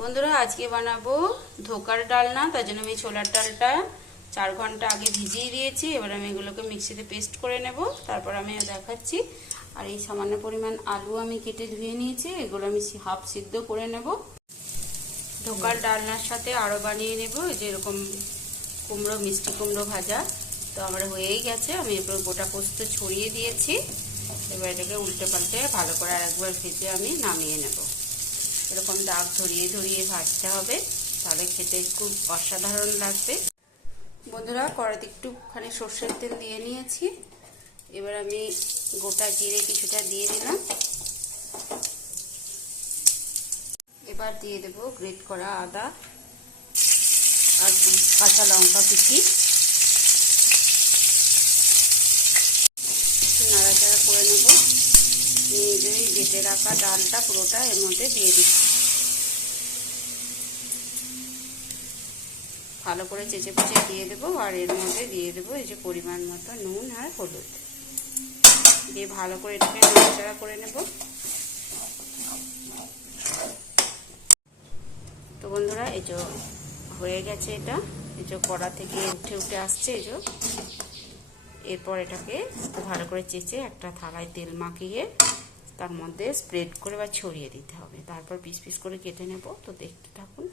বন্ধুরা, আজকে বানাবো ধোকার ডালনা তার জন্য আমি ছোলার ডালটা চার ঘণ্টা আগে ভিজিয়ে দিয়েছি। এবার আমি এগুলোকে মিক্সিতে পেস্ট করে নেব। তারপর আমি দেখাচ্ছি। আর এই সামান্য পরিমাণ আলু আমি কেটে ধুয়ে নিয়েছি। এগুলো আমি হাফ সিদ্ধ করে নেব। ধোকার ডালনার সাথে আরও বানিয়ে নেব। যেরকম কুমড়ো, মিষ্টি কুমড়ো ভাজা তো আমার হয়েই গেছে। আমি এরপর গোটা পোস্ত ছড়িয়ে দিয়েছি। এবার এটাকে উল্টে পাল্টে ভালো করে আর একবার ভেজে আমি নামিয়ে নেব। এরকম দাগ ধরিয়ে ধরিয়ে ভাজতে হবে। তাহলে খেতে খুব অসাধারণ লাগবে। বন্ধুরা কড়াতে একটুখানি সর্ষের তেল দিয়ে নিয়েছি। এবার আমি গোটা জিরে কিছুটা দিয়ে দিলাম। এবার দিয়ে দেব গ্রেট করা আদা আর কাঁচা লঙ্কা কুচি। নাড়াচাড়া করে নেব। নিয়ে যে বেটে রাখা ডালটা পুরোটা এর মধ্যে দিয়ে দিচ্ছি। ভালো করে চেঁচে পুচে দিয়ে দেবো আর এর মধ্যে দিয়ে দেবো এই যে পরিমাণ মতো নুন আর হলুদ। দিয়ে ভালো করে এটাকে নাড়াচাড়া করে নেব। তো বন্ধুরা, এই যে হয়ে গেছে এটা। এই যে কড়া থেকে উঠে উঠে আসছে এই যে। এরপর এটাকে ভালো করে চেঁচে একটা থালায় তেল মাখিয়ে তার মধ্যে স্প্রেড করে বা ছড়িয়ে দিতে হবে। তারপর পিস পিস করে কেটে নেব। তো দেখতে থাকুন।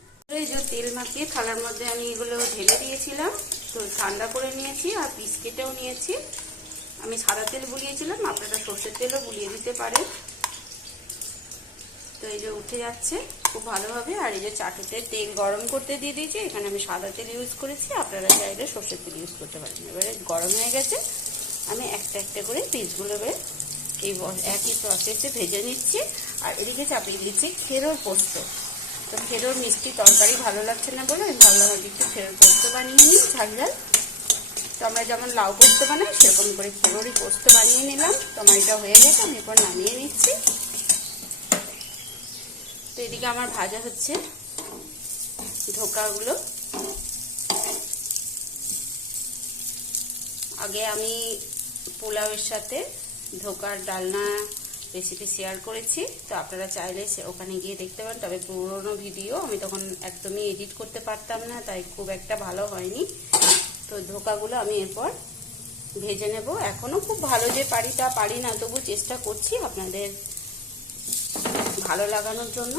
যে তেল মাখিয়ে থালার মধ্যে আমি এগুলো ঢেলে দিয়েছিলাম। তো ঠান্ডা করে নিয়েছি আর পিস কেটেও নিয়েছি। আমি সাদা তেল বুলিয়েছিলাম, আপনারা সর্ষের তেলও বুলিয়ে দিতে পারেন। তো এই যে উঠে যাচ্ছে, খুব ভালোভাবে। আর এই যে চাটুতে তেল গরম করতে দিয়ে দিয়েছি। এখানে আমি সাদা তেল ইউজ করেছি। আপনারা চাইলে সর্ষের তেল ইউজ করতে পারেন। এবারে গরম হয়ে গেছে। আমি একটা একটা করে পিসগুলো এবার এই একই প্রসেসে ভেজে নিচ্ছি। আর এদিকে চাপিয়ে দিচ্ছি খেরোর পোস্ত। তো খেরোর মিষ্টি তরকারি ভালো লাগছে না বলে আমি ভাবলাম একটু খেরোর পোস্ত বানিয়ে নিই, ঝাল ঝাল। তো আমরা যেমন লাউ পোস্ত বানাই, সেরকম করে খেরোরই পোস্ত বানিয়ে নিলাম। তো আমার এটা হয়ে গেছে, আমি এরপর নামিয়ে নিচ্ছি। এদিকে আমার ভাজা হচ্ছে ধোকাগুলো আগে আমি পোলাওয়ের সাথে ধোকার ডালনা রেসিপি শেয়ার করেছি, তো আপনারা চাইলে ওখানে গিয়ে দেখতে পারেন। তবে পুরোনো ভিডিও আমি তখন একদমই এডিট করতে পারতাম না, তাই খুব একটা ভালো হয়নি। তো ধোকাগুলো আমি এরপর ভেজে নেব। এখনও খুব ভালো যে পারি তা পারি না, তবু চেষ্টা করছি আপনাদের ভালো লাগানোর জন্য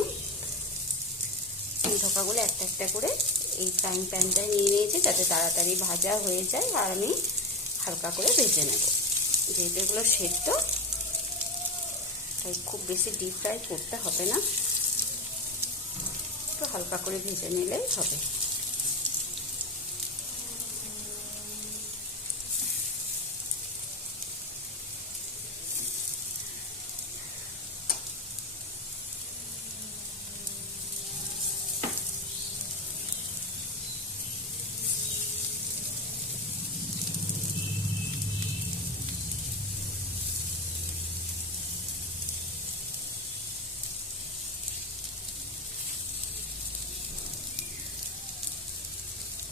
ঢোকাগুলো একটা একটা করে এই ফ্রাইং প্যানটায় নিয়ে নিয়েছি যাতে তাড়াতাড়ি ভাজা হয়ে যায় আর আমি হালকা করে ভেজে নেব। যেহেতু এগুলো সেদ্ধ, তাই খুব বেশি ডিপ ফ্রাই করতে হবে না। একটু হালকা করে ভেজে নিলেই হবে।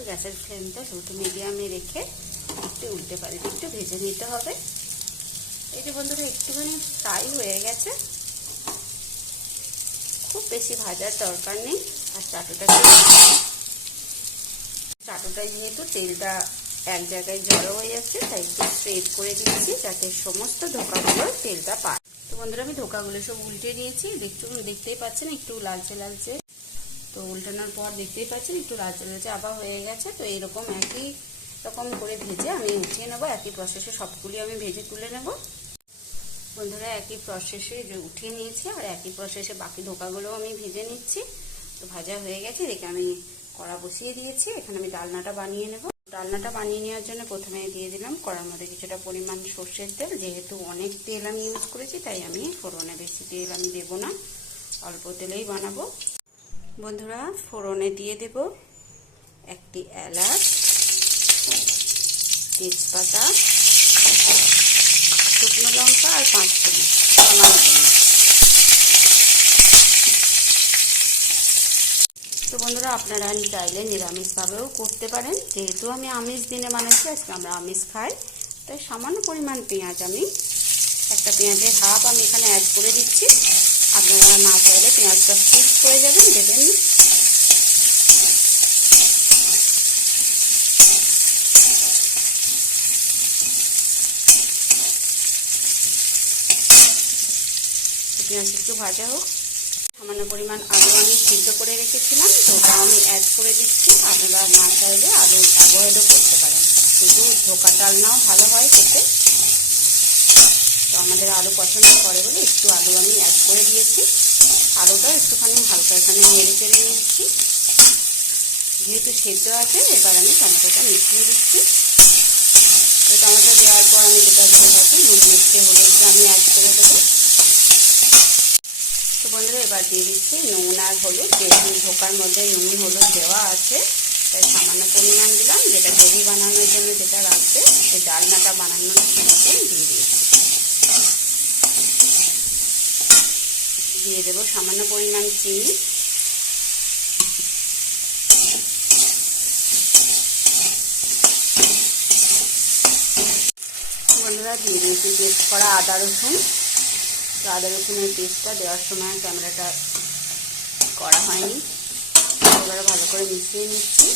গ্যাসের ফ্লেমটা ছোটো মিডিয়ামে রেখে একটু উল্টে পারি একটু ভেজে নিতে হবে। এই যে বন্ধুরা, একটুখানি ফ্রাই হয়ে গেছে। খুব বেশি ভাজার দরকার নেই। আর চাটুটা চাটুটা যেহেতু তেলটা এক জায়গায় জড়ো হয়ে যাচ্ছে, তাই একটু স্প্রেড করে দিচ্ছি যাতে সমস্ত ধোকাগুলো তেলটা পায়। তো বন্ধুরা, আমি ধোকাগুলো সব উল্টে নিয়েছি। দেখছ, দেখতেই পাচ্ছেন, একটু লালচে লালচে তো উল্টানোর পর দেখতেই পাচ্ছেন একটু লালচে লালচে আবার হয়ে গেছে, তো এরকম একই রকম করে ভেজে আমি উঠিয়ে নেব, একই প্রসেসে সবগুলি আমি ভেজে তুলে নেব। বন্ধুরা, একই প্রসেসে উঠিয়ে নিয়েছি আর একই প্রসেসে বাকি ধোকাগুলো আমি ভেজে নিচ্ছি। তো ভাজা হয়ে গেছে দেখে আমি কড়া বসিয়ে দিয়েছি, এখানে আমি ডালনাটা বানিয়ে নেব। ডালনাটা বানিয়ে নেওয়ার জন্য প্রথমে দিয়ে দিলাম কড়ার মধ্যে কিছুটা পরিমাণ সর্ষের তেল, যেহেতু অনেক তেল আমি ইউজ করেছি, তাই আমি ফোড়নে বেশি তেল আমি দেবো না, অল্প তেলেই বানাবো। বন্ধুরা ফোড়নে দিয়ে দেব একটি এলাচ, তেজপাতা, শুকনো লঙ্কা আর পাঁচ ফোড়ন তো বন্ধুরা আপনারা চাইলে নিরামিষভাবেও করতে পারেন। যেহেতু আমি আমিষ দিনে বানাচ্ছি, আজকে আমরা আমিষ খাই। তাই সামান্য পরিমাণ পেঁয়াজ আমি, একটা পেঁয়াজের হাফ আমি এখানে অ্যাড করে দিচ্ছি। আপনারা না পেঁয়াজটা পিস হয়ে যাবেন দেবেন পেঁয়াজটা পেঁয়াজ একটু ভাজা হোক। সামান্য পরিমাণ আলু আমি সিদ্ধ করে রেখেছিলাম, তো ওটা আমি অ্যাড করে দিচ্ছি। আপনারা না চাইলে আলু অ্যাভয়েডও করতে পারেন। শুধু ধোকা ডালনাও ভালো হয় খেতে। তো আমাদের আলু পছন্দ করে বলে একটু আলু আমি অ্যাড করে দিয়েছি। আলুটা একটুখানি হালকা এখানে নেড়ে চেড়ে নিচ্ছি। যেহেতু সেদ্ধ আছে, এবার আমি টমেটোটা মিশিয়ে দিচ্ছি। তো টমেটো দেওয়ার পর আমি যেটা দিতে থাকি, নুন, মিষ্টি হলুদটা আমি অ্যাড করে দেবো। তো বন্ধুরা, এবার দিয়ে দিচ্ছি নুন আর হলুদ। যেহেতু ধোকার মধ্যে নুন, হলুদ দেওয়া আছে, তাই সামান্য পরিমাণ দিলাম। যেটা গ্রেভি বানানোর জন্য যেটা রাখবে সেই ডালনাটা বানানোর মতন দিয়ে দিয়েছি দিয়ে দেবো সামান্য পরিমাণ চিনি। বন্ধুরা, দিয়ে দিয়েছি পেস্ট করা আদা রসুন। তো আদা রসুনের পেস্টটা দেওয়ার সময় ক্যামেরাটা করা হয়নি। এবারে ভালো করে মিশিয়ে নিচ্ছি।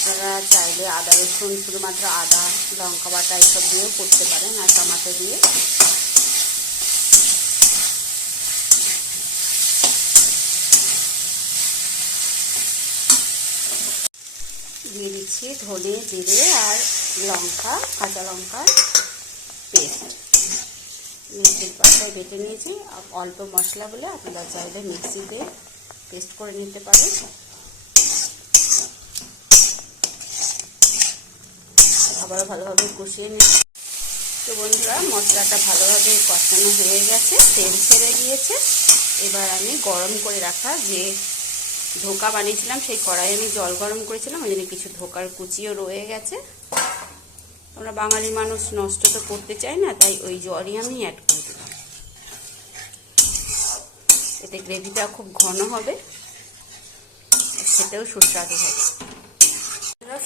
আপনারা চাইলে আদা, রসুন, শুধুমাত্র আদা, লঙ্কা বাটা এসব দিয়েও করতে পারেন আর টমাটো দিয়ে। দিয়ে দিচ্ছি ধনে, জিরে আর লঙ্কা, কাঁচা লঙ্কার পেস্ট। মিক্সির পাতায় বেটে নিয়েছি। অল্প মশলা বলে আপনারা চাইলে মিক্সিতে পেস্ট করে নিতে পারেন। আবারও ভালোভাবে কষিয়ে নিচ্ছি। তো বন্ধুরা, মশলাটা ভালোভাবে কষানো হয়ে গেছে, তেল ছেড়ে দিয়েছে। এবার আমি গরম করে রাখা যে ধোকা বানিয়েছিলাম, সেই কড়াই আমি জল গরম করেছিলাম, ওই জন্য কিছু ধোকার কুচিও রয়ে গেছে। আমরা বাঙালি মানুষ নষ্ট তো করতে চাই না, তাই ওই জলই আমি অ্যাড করে দিলাম। এতে গ্রেভিটা খুব ঘন হবে খেতেও সুস্বাদু হবে।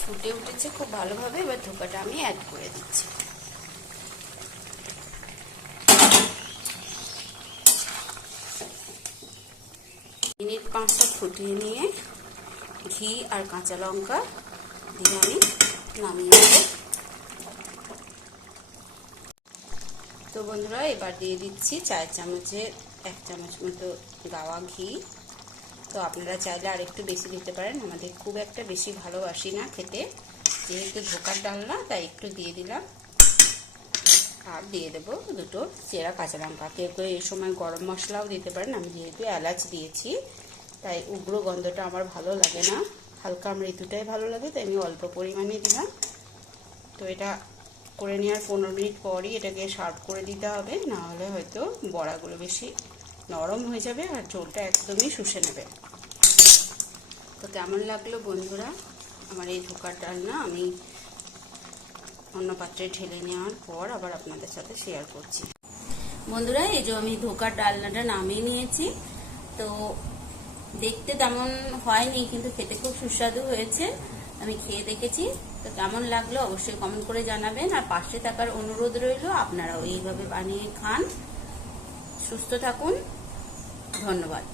ফুটে উঠেছে খুব ভালোভাবে, এবার ধোকাটা আমি অ্যাড করে দিচ্ছি। মিনিট পাঁচটা ফুটিয়ে নিয়ে ঘি আর কাঁচা লঙ্কা দিয়ে আমি নামিয়ে দেবো তো বন্ধুরা, এবার দিয়ে দিচ্ছি চার চামচের এক চামচ মতো গাওয়া ঘি। তো আপনারা চাইলে আর একটু বেশি দিতে পারেন। আমাদের খুব একটা বেশি ভালোবাসি না খেতে। যেহেতু ধোকার ডাল না তাই একটু দিয়ে দিলাম। আর দিয়ে দেবো দুটো চেরা কাঁচা লঙ্কা। কেউ কেউ এই সময় গরম মশলাও দিতে পারেন। আমি যেহেতু এলাচ দিয়েছি, তাই উগ্র গন্ধটা আমার ভালো লাগে না। হালকা মৃত্যুটাই ভালো লাগে, তাই আমি অল্প পরিমাণে দিলাম। তো এটা করে নেওয়ার পনেরো মিনিট পরই এটাকে সার্ভ করে দিতে হবে। না হলে হয়তো বড়াগুলো বেশি নরম হয়ে যাবে আর ঝোলটা একদমই শুষে নেবে। তো কেমন লাগল বন্ধুরা? আমার এই ধোকার ডালনা আমি অন্য পাত্রে ঢেলে নেওয়ার পর আবার আপনাদের সাথে শেয়ার করছি। বন্ধুরা, এই যে আমি ধোকার ডালনাটা নামিয়ে নিয়েছি। তো দেখতে তেমন হয়নি, কিন্তু খেতে খুব সুস্বাদু হয়েছে। আমি খেয়ে দেখেছি। তো কেমন লাগল অবশ্যই কমেন্ট করে জানাবেন। আর পাশে থাকার অনুরোধ রইল, আপনারাও এইভাবে বানিয়ে খান। সুস্থ থাকুন। ধন্যবাদ।